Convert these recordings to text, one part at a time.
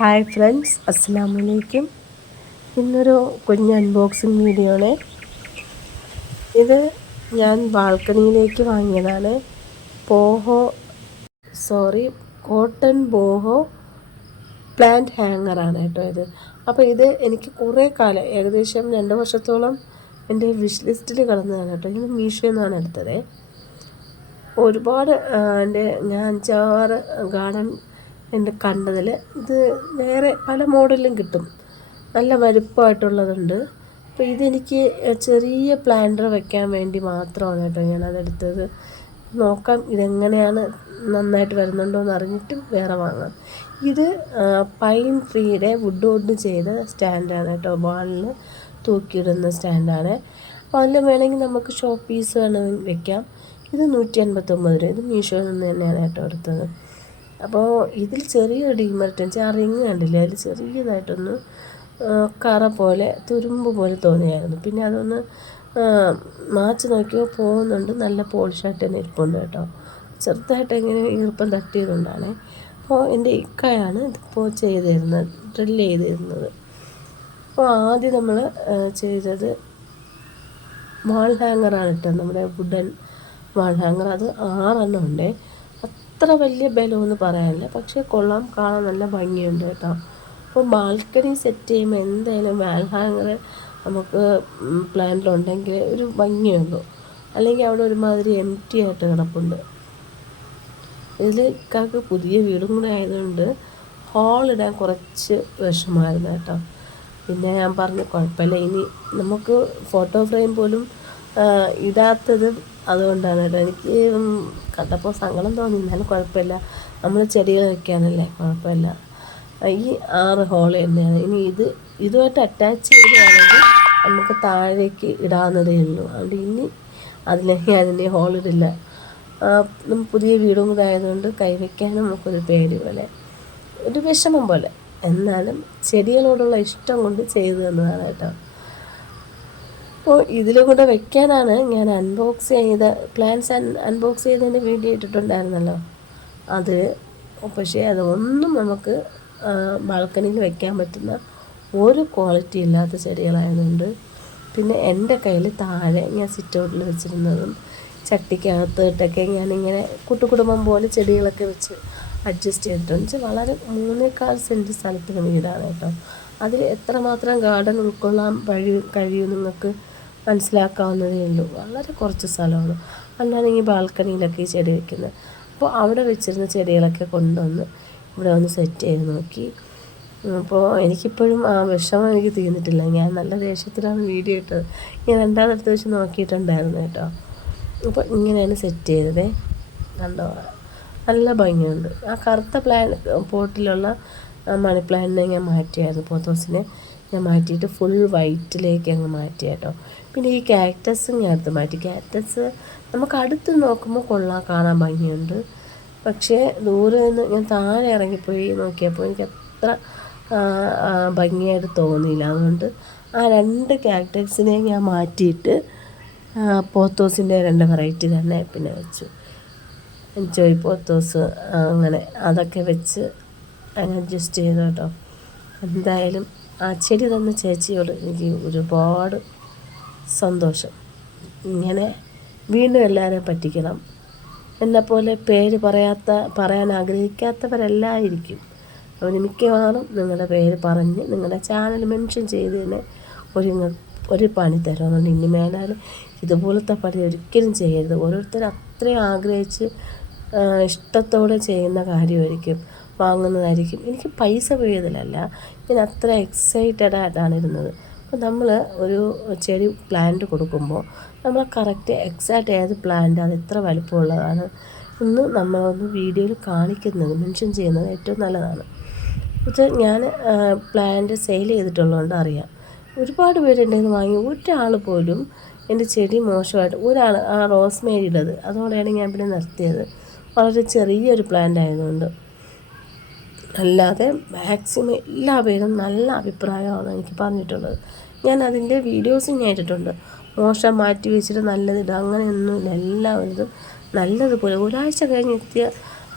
Hi friends, അസ്സലാമു അലൈക്കും. ഇന്നൊരു കുഞ്ഞ് അൺബോക്സിങ് വീഡിയോ ആണ്. ഇത് ഞാൻ ബാൽക്കണിയിലേക്ക് വാങ്ങിയതാണ്. കോട്ടൺ ബോഹോ പ്ലാന്റ് ഹാങ്ങറാണ് കേട്ടോ ഇത്. അപ്പോൾ ഇത് എനിക്ക് കുറേ കാലം, ഏകദേശം 2 വർഷത്തോളം എൻ്റെ വിഷ് ലിസ്റ്റിൽ കിടന്നതാണ് കേട്ടോ. ഇത് മീഷോയിൽ നിന്നാണ് എടുത്തത്. ഒരുപാട് ഞാൻ 5-6 ഗാർഡൻ എൻ്റെ കണ്ടതിൽ ഇത് വേറെ പല മോഡലിലും കിട്ടും. നല്ല വലുപ്പമായിട്ടുള്ളതുണ്ട്. അപ്പോൾ ഇതെനിക്ക് ചെറിയ പ്ലാന്റർ വെക്കാൻ വേണ്ടി മാത്രമാണ് കേട്ടോ ഞാനതെടുത്തത്. നോക്കാം ഇതെങ്ങനെയാണ്, നന്നായിട്ട് വരുന്നുണ്ടോ എന്ന് അറിഞ്ഞിട്ട് വേറെ വാങ്ങാം. ഇത് പൈൻ ട്രീയുടെ വുഡ് കൊണ്ട് ചെയ്ത സ്റ്റാൻഡാണ് കേട്ടോ. വാളിൽ തൂക്കിയിടുന്ന സ്റ്റാൻഡാണ്. അപ്പോൾ അതിൽ വേണമെങ്കിൽ നമുക്ക് ഷോ പീസ് വേണമെങ്കിൽ വെക്കാം. ഇത് 159 രൂപ. ഇത് മീഷോയിൽ നിന്ന് തന്നെയാണ് കേട്ടോ എടുത്തത്. അപ്പോൾ ഇതിൽ ചെറിയൊരു ഡിമെറിറ്റ്, ആ റിങ് കണ്ടില്ലേ, അതിൽ ചെറിയതായിട്ടൊന്ന് കറ പോലെ, തുരുമ്പ് പോലെ തോന്നിയായിരുന്നു. പിന്നെ അതൊന്ന് മാച്ച് നോക്കിയോ പോകുന്നുണ്ട്. നല്ല പോളിഷായിട്ട് തന്നെ ഇരിപ്പുണ്ട് കേട്ടോ. ചെറുതായിട്ട് എങ്ങനെ ഈർപ്പം തട്ടിയതുകൊണ്ടാണ്. അപ്പോൾ എൻ്റെ ഇക്കയാണ് ഇതിപ്പോൾ ചെയ്ത് തരുന്നത്, ഡ്രില്ല് ചെയ്ത് തരുന്നത്. അപ്പോൾ ആദ്യം നമ്മൾ ചെയ്തത് വാൾ ഹാങ്ങറാണ് കേട്ടോ. നമ്മുടെ വുഡൻ വാൾ ഹാങ്ങർ. അത് 6 ഉണ്ട്. അത്ര വലിയ ബലമൊന്നും പറയാനില്ല, പക്ഷേ കൊള്ളാം, കാണാൻ നല്ല ഭംഗിയുണ്ട് കേട്ടോ. അപ്പോൾ ബാൽക്കണി സെറ്റ് ചെയ്യുമ്പോൾ എന്തായാലും വാൾ ഹാങ്ങർ നമുക്ക് പ്ലാന്റിലുണ്ടെങ്കിൽ ഒരു ഭംഗിയുള്ളൂ. അല്ലെങ്കിൽ അവിടെ ഒരുമാതിരി എംറ്റി ആയിട്ട് കിടപ്പുണ്ട്. ഇതിൽ ഇക്കാക്ക് പുതിയ വീടും കൂടെ ആയതുകൊണ്ട് ഹോളിടാൻ കുറച്ച് വിഷമമായിരുന്നു കേട്ടോ. പിന്നെ ഞാൻ പറഞ്ഞു കുഴപ്പമില്ല, ഇനി നമുക്ക് ഫോട്ടോ ഫ്രെയിം പോലും ഇടാത്തത് അതുകൊണ്ടാണ് കേട്ടോ. എനിക്ക് കണ്ടപ്പോൾ സങ്കടം തോന്നി. എന്നാലും കുഴപ്പമില്ല, നമ്മൾ ചെടികൾ വയ്ക്കാനല്ലേ, കുഴപ്പമില്ല. ഈ 6 ഹോൾ തന്നെയാണ്. ഇനി ഇതുമായിട്ട് അറ്റാച്ച് ചെയ്യുകയാണെങ്കിൽ നമുക്ക് താഴേക്ക് ഇടാവുന്നതേ ഉള്ളൂ. അതുകൊണ്ട് ഇനി അതിനെ ഹോളിടില്ല. നമ്മൾ പുതിയ വീടും കൂടെ ആയതുകൊണ്ട് കൈവയ്ക്കാനും നമുക്കൊരു പേടി പോലെ, ഒരു വിഷമം പോലെ. എന്നാലും ചെടികളോടുള്ള ഇഷ്ടം കൊണ്ട് ചെയ്തു തന്നതാണ് കേട്ടോ. അപ്പോൾ ഇതിലും കൂടെ വെക്കാനാണ് ഞാൻ പ്ലാന്റ്സ് അൺബോക്സ് ചെയ്തതിൻ്റെ വീഡിയോ ഇട്ടിട്ടുണ്ടായിരുന്നല്ലോ അത്. പക്ഷേ അതൊന്നും നമുക്ക് ബാൽക്കണിയിൽ വെക്കാൻ പറ്റുന്ന ഒരു ക്വാളിറ്റി ഇല്ലാത്ത ചെടികളായതുകൊണ്ട് പിന്നെ എൻ്റെ കയ്യിൽ താഴെ ഞാൻ സിറ്റ് ഔട്ടിൽ വെച്ചിരുന്നതും ചട്ടിക്കകത്ത് ഇട്ടൊക്കെ ഞാനിങ്ങനെ കുടുംബം പോലെ ചെടികളൊക്കെ വെച്ച് അഡ്ജസ്റ്റ് ചെയ്തിട്ടുണ്ട്. വളരെ 3.25 സെൻറ്റ് സ്ഥലത്തിന് വീടാണ് കേട്ടോ. അതിൽ എത്രമാത്രം ഗാർഡൻ ഉൾക്കൊള്ളാൻ കഴിയും നിങ്ങൾക്ക് മനസ്സിലാക്കാവുന്നതേ ഉള്ളൂ. വളരെ കുറച്ച് സ്ഥലമാണ്. അല്ലാതെ ഈ ബാൽക്കണിയിലൊക്കെ ഈ ചെടി വയ്ക്കുന്നത്. അപ്പോൾ അവിടെ വെച്ചിരുന്ന ചെടികളൊക്കെ കൊണ്ടുവന്ന് ഇവിടെ ഒന്ന് സെറ്റ് ചെയ്ത് നോക്കി. അപ്പോൾ എനിക്കിപ്പോഴും ആ വിഷമം എനിക്ക് തീർന്നിട്ടില്ല. ഞാൻ നല്ല ദേഷ്യത്തിലാണ് വീഡിയോ ഇട്ടത്. ഞാൻ 2ാമതെടുത്ത് വെച്ച് നോക്കിയിട്ടുണ്ടായിരുന്നു കേട്ടോ. അപ്പോൾ ഇങ്ങനെയാണ് സെറ്റ് ചെയ്തത്. കണ്ടോ, നല്ല ഭംഗിയുണ്ട്. ആ കറുത്ത പോട്ടിലുള്ള മണി പ്ലാന്റിനെ ഞാൻ മാറ്റിയായിരുന്നു. പോത്തോസിനെ ഞാൻ മാറ്റിയിട്ട് ഫുൾ വൈറ്റിലേക്ക് അങ്ങ് മാറ്റി കേട്ടോ. പിന്നെ ഈ കാക്ടസും ഞാൻ എടുത്ത് മാറ്റി. കാക്ടസ് നമുക്ക് അടുത്ത് നോക്കുമ്പോൾ കാണാൻ ഭംഗിയുണ്ട്. പക്ഷേ ദൂരെ നിന്ന് ഞാൻ താഴെ ഇറങ്ങിപ്പോയി നോക്കിയപ്പോൾ എനിക്ക് അത്ര ഭംഗിയായിട്ട് തോന്നിയില്ല. അതുകൊണ്ട് ആ 2 കാക്ടസിനെ ഞാൻ മാറ്റിയിട്ട് പോത്തോസിൻ്റെ 2 വെറൈറ്റി തന്നെ പിന്നെ വെച്ചു. ജോയ് പോത്തോസ്, അങ്ങനെ അതൊക്കെ വെച്ച് അതിനെ അഡ്ജസ്റ്റ് ചെയ്തു കേട്ടോ. എന്തായാലും ആ ചെടി തന്ന ചേച്ചിയോട് എനിക്ക് ഒരുപാട് സന്തോഷം. ഇങ്ങനെ വീണ്ടും എല്ലാവരെയും പറ്റിക്കണം. എന്നെപ്പോലെ പേര് പറയാൻ ആഗ്രഹിക്കാത്തവരെല്ലായിരിക്കും. അവർ മിക്കവാറും നിങ്ങളുടെ പേര് പറഞ്ഞ് നിങ്ങളുടെ ചാനൽ മെൻഷൻ ചെയ്തതിന് ഒരു പണി തരും. അതുകൊണ്ട് ഇനി മേലാൽ ഇതുപോലത്തെ പണി ഒരിക്കലും ചെയ്യരുത്. ഓരോരുത്തർ അത്രയും ആഗ്രഹിച്ച് ഇഷ്ടത്തോടെ ചെയ്യുന്ന കാര്യമായിരിക്കും, വാങ്ങുന്നതായിരിക്കും. എനിക്ക് പൈസ പോയതിലല്ല, ഞാൻ അത്ര എക്സൈറ്റഡ് ആയിട്ടാണ് ഇരുന്നത്. അപ്പോൾ നമ്മൾ ഒരു ചെടി പ്ലാന്റ് കൊടുക്കുമ്പോൾ നമ്മൾ കറക്റ്റ് എക്സാക്റ്റ് ഏത് പ്ലാന്റ് അത് എത്ര വലുപ്പമുള്ളതാണ് എന്ന് നമ്മളൊന്ന് വീഡിയോയിൽ കാണിക്കുന്നത്, മെൻഷൻ ചെയ്യുന്നത് ഏറ്റവും നല്ലതാണ്. പക്ഷേ ഞാൻ പ്ലാന്റ് സെയിൽ ചെയ്തിട്ടുള്ളതുകൊണ്ട് അറിയാം. ഒരുപാട് പേരെൻ്റെ നിന്ന് വാങ്ങി ഒരാൾ പോലും എൻ്റെ ചെടി മോശമായിട്ട്, ഒരാൾ ആ റോസ്മേരിയുടേത്, അതോടെയാണ് ഞാൻ പിന്നെ നിർത്തിയത്. വളരെ ചെറിയൊരു പ്ലാന്റ് ആയതുകൊണ്ട്. അല്ലാതെ മാക്സിമം എല്ലാ പേരും നല്ല അഭിപ്രായമാണ് എനിക്ക് പറഞ്ഞിട്ടുള്ളത്. ഞാൻ അതിൻ്റെ വീഡിയോസും ഞാൻ ഇട്ടിട്ടുണ്ട്. മോശം മാറ്റി വെച്ചിട്ട് നല്ലതിടുക അങ്ങനെയൊന്നുമില്ല. എല്ലാവരും നല്ലതുപോലെ ഒരാഴ്ച കഴിഞ്ഞ് എത്തിയ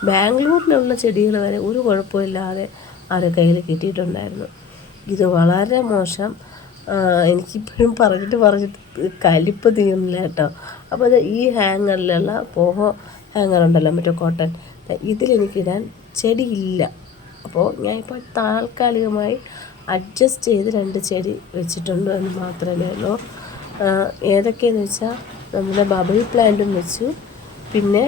ബാംഗ്ലൂരിലുള്ള ചെടികൾ വരെ ഒരു കുഴപ്പമില്ലാതെ ആരുടെ കയ്യിൽ കിട്ടിയിട്ടുണ്ടായിരുന്നു. ഇത് വളരെ മോശം. എനിക്കിപ്പോഴും പറഞ്ഞിട്ട് കലിപ്പ് തീർന്നില്ല കേട്ടോ. അപ്പോൾ അത് ഈ ഹാങ്ങറിലുള്ള പോഹോ ഹാങ്ങറുണ്ടല്ലോ, മറ്റേ കോട്ടൺ, ഇതിലെനിക്കിടാൻ ചെടിയില്ല. അപ്പോൾ ഞാൻ ഇപ്പോൾ താൽക്കാലികമായി അഡ്ജസ്റ്റ് ചെയ്ത് 2 ചെടി വെച്ചിട്ടുണ്ട് എന്ന് മാത്രമേ ഉള്ളൂ. ഏതൊക്കെയെന്ന് വെച്ചാൽ നമ്മുടെ ബബിൾ പ്ലാന്റും വെച്ചു, പിന്നെ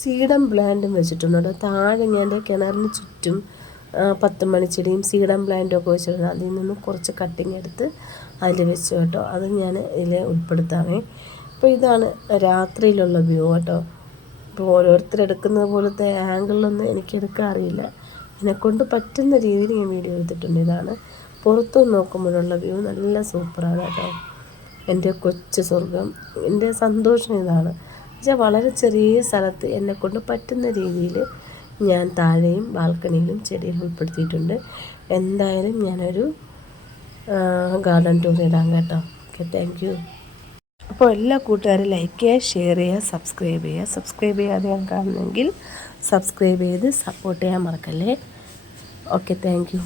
സീഡം പ്ലാന്റും വെച്ചിട്ടുണ്ട്. താഴെ ഞാൻ എൻ്റെ കിണറിന് ചുറ്റും 10 മണിച്ചെടിയും സീഡം പ്ലാന്റും ഒക്കെ വെച്ചിട്ടുണ്ട്. അതിൽ നിന്ന് കുറച്ച് കട്ടിങ് എടുത്ത് അതിൽ വെച്ചു കേട്ടോ. അത് ഞാൻ ഇതിൽ ഉൾപ്പെടുത്താമേ. അപ്പോൾ ഇതാണ് രാത്രിയിലുള്ള വ്യൂ കേട്ടോ. ഇപ്പോൾ ഓരോരുത്തരെടുക്കുന്നത് പോലത്തെ ആംഗിളിലൊന്നും എനിക്കെടുക്കാൻ അറിയില്ല. എന്നെക്കൊണ്ട് പറ്റുന്ന രീതിയിൽ ഞാൻ വീഡിയോ എടുത്തിട്ടുണ്ട്. ഇതാണ് പുറത്തു നോക്കുമ്പോഴുള്ള വ്യൂ. നല്ല സൂപ്പറാണ് കേട്ടോ. എൻ്റെ കൊച്ചു സ്വർഗം, എൻ്റെ സന്തോഷം ഇതാണ്. എന്നുവെച്ചാൽ വളരെ ചെറിയ സ്ഥലത്ത് എന്നെക്കൊണ്ട് പറ്റുന്ന രീതിയിൽ ഞാൻ താഴെയും ബാൽക്കണിയിലും ചെടികൾ ഉൾപ്പെടുത്തിയിട്ടുണ്ട്. എന്തായാലും ഞാനൊരു ഗാർഡൻ ടൂർ ഇടാം കേട്ടോ. Okay, thank you. അപ്പോൾ എല്ലാ കൂട്ടുകാരും ലൈക്ക് ചെയ്യുക, ഷെയർ ചെയ്യുക, സബ്സ്ക്രൈബ് ചെയ്യാതെ കാണുന്നെങ്കിൽ സബ്സ്ക്രൈബ് ചെയ്ത് സപ്പോർട്ട് ചെയ്യാൻ മറക്കല്ലേ. Okay, thank you.